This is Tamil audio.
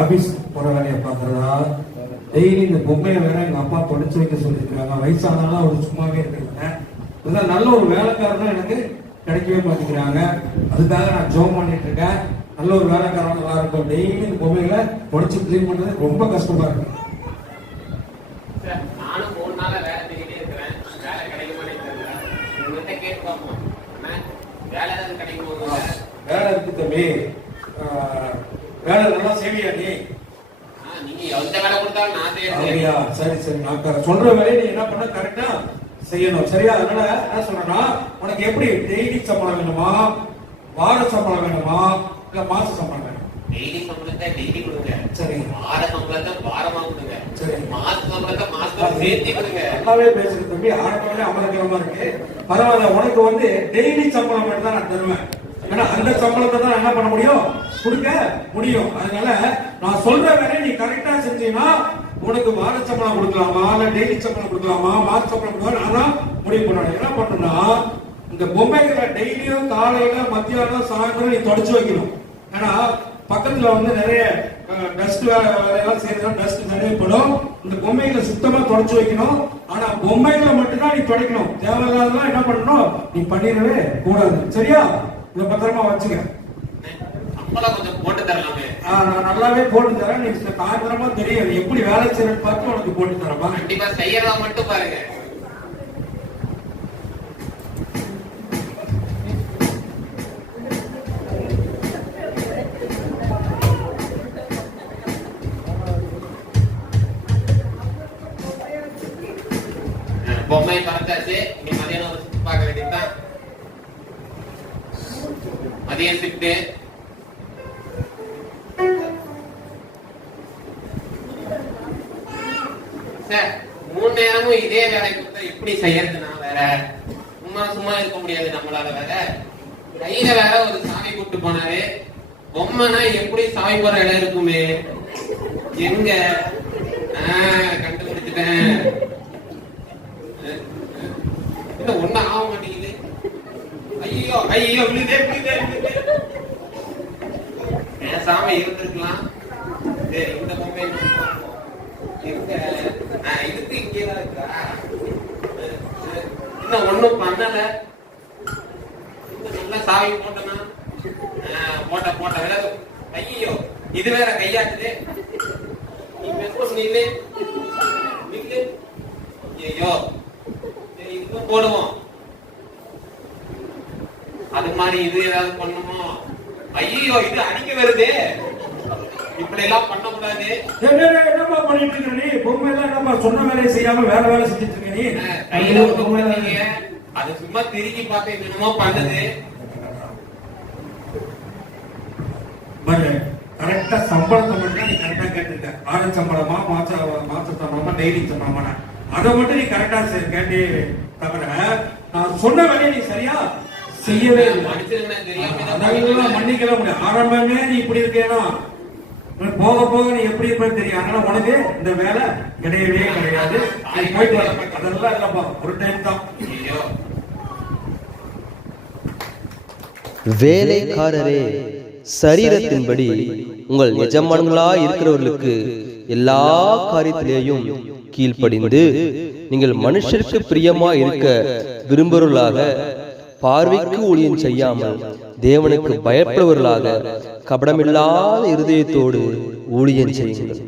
ஆபீஸ் போற வேலையை பாக்குறதா, டெய்லி இந்த பொம்மையை வேற எங்க அப்பா படிச்சு வைக்க சொல்லியிருக்காங்க. வயசானாலும் அவர் சும்மாவே இருக்கிறாங்க. இதுதான் நல்ல ஒரு வேலைக்காரனா எனக்கு கிடைக்கவே மாட்டேங்கிறாங்க. அதுக்காக நான் ஜோம் பண்ணிட்டு இருக்கேன். நல்ல ஒரு வேலைக்காரனா இருக்கும். டெய்லி இந்த பொம்மைகளை படிச்சு கிளீன் பண்றது ரொம்ப கஷ்டமா இருக்கு. நானும் 3 நாளா வேலை தேடிட்டே இருக்கிறேன். வேலை கிடைக்க மாட்டேங்குது. உங்ககிட்ட கேட்டு பார்ப்போம். வேலை ஏதாவது கிடைக்கும்? வேலை இருக்கு தம்பி. வேலை நல்லா செய்வியா நீ? நீங்க எந்த வேலை கொடுத்தாலும் நான் செய்யறேன். சரி சரி, நான் சொல்ற வேலையை நீ என்ன பண்ண கரெக்டா செய்யணும். சரியா? அதனால என்ன சொல்றேன்னா, உனக்கு எப்படி டெய்லி சம்பளம் வேணுமா, வார சம்பளம் வேணுமா, இல்ல மாச சம்பளம் வேணுமா? டெய்லி சம்பளத்தை டெய்லி கொடுங்க. சரி. வார சம்பளத்தை வாரமா கொடுங்க. சரி. மாச சம்பளத்தை மாசத்துல சேர்த்து கொடுங்க. நல்லாவே பேசுறது தம்பி. ஆரம்பமே அமலக்கிரமா இருக்கு. பரவாயில்ல, உனக்கு வந்து டெய்லி சம்பளம் மட்டும் தான் நான் தருவேன். ஏன்னா அந்த சம்பளத்தை தான் என்ன பண்ண முடியும், கொடுக்க முடியும். அதனால நான் சொல்ற வேலையை நீ கரெக்டா செஞ்சீங்கன்னா உனக்கு வார சம்பளம் கொடுக்கலாமா, இல்ல டெய்லி சம்பளம் கொடுக்கலாமா, மாச சம்பளம் கொடுக்கலாமா, அதான் முடிவு பண்ணணும். என்ன பண்ணணும்னா, இந்த பொம்மைகளை டெய்லியும் காலையில மத்தியானம் சாயந்தரம் நீ தொடச்சு வைக்கணும். ஏன்னா பக்கத்துல வந்து நிறைய டஸ்ட் வேலையெல்லாம் செய்யறதுனா டஸ்ட் நிறைய படும். இந்த பொம்மைகளை சுத்தமா தொடச்சு வைக்கணும். ஆனா பொம்மைகளை மட்டும்தான் நீ துடைக்கணும். தேவையில்லாதெல்லாம் என்ன பண்ணணும் நீ பண்ணிடவே கூடாது. சரியா? இதை பத்திரமா வச்சுக்க. கொஞ்சம் போட்டு தரலாமே. நான் நல்லாவே போட்டு தரேன். நீ காரணமா தெரியும் எப்படி வேலை செய்யறது பார்த்து உனக்கு போட்டு தரமா. கண்டிப்பா செய்யறதா மட்டும் பாருங்க. பொம்மை பார்த்தாச்சு. நீ மதியானம் பார்க்க வேண்டியதுதான். மதியம் ஷிஃப்ட். சார் 3 நேரமும் இதே வேலை கொடுத்தா எப்படி செய்யறதுன்னா வேற சும்மா இருக்க முடியாது நம்மளால. வேற கையில வேற ஒரு சாமி கூப்பிட்டு போனாரு. பொம்மைனா எப்படி சாமி போற இடம் இருக்குமே, எங்க கண்டுபிடிச்சிட்டேன். ஒண்ணு ஆக மாட்டேங்குது. ஐயோ ஐயோ விழுதே விழுதே விழுதே. சாமி இருந்திருக்கலாம். இந்த பொம்மை இதுக்கு இங்கேதான் இருக்கா? இன்னும் ஒண்ணும் பண்ணல. நல்லா சாவி போட்டனா போட்ட விலகு. ஐயோ இது வேற கையாட்டுது. நீ நில்லு நில்லு. ஐயோ இதுக்கும் போடுவோம். அது மாதிரி இது ஏதாவது பண்ணுமோ? ஐயோ இது அடிக்க வருது. இப்படி எல்லாம் பண்ண கூடாது. என்னப்பா பண்ணிட்டு இருக்க நீ? பொம்மை எல்லாம் என்னப்பா சொன்ன வேலையை செய்யாம வேற வேலை செஞ்சுட்டு இருக்க நீ? கையில ஒரு பொம்மை அது சும்மா திரும்பி பார்த்து என்னமோ பண்ணுது. பாரு, கரெக்டா சம்பளத்தை மட்டும் நீ கரெக்டா கேட்டிருக்க. வார சம்பளமா, மாச சம்பளமா, டெய்லி சம்பளமா, அதை மட்டும் நீ கரெக்டா கேட்டே தவிர நான் சொன்ன வேலையை நீ சரியா செய்யவே மன்னிக்கல முடியும். ஆரம்பமே நீ இப்படி இருக்கேனா, போக போக நீ எப்படி இருப்பேன்னு தெரியும். அதனால உனக்கு இந்த வேலை கிடையவே கிடையாது. போயிட்டு வர அதெல்லாம் இல்லப்பா, ஒரு டைம் தான். வேலைக்காரரே, சரீரத்தின்படி உங்கள் எஜமான்களா இருக்கிறவர்களுக்கு எல்லா காரியத்திலேயும் கீழ்ப்படிந்து நீங்கள் மனுஷருக்கு பிரியமா இருக்க விரும்புவர்களாக, பார்வைக்கு ஊழியம் செய்யாமல் தேவனுக்கு பயப்படுவர்களாக கபடமில்லாத இருதயத்தோடு ஊழியம் செய்யுங்கள்.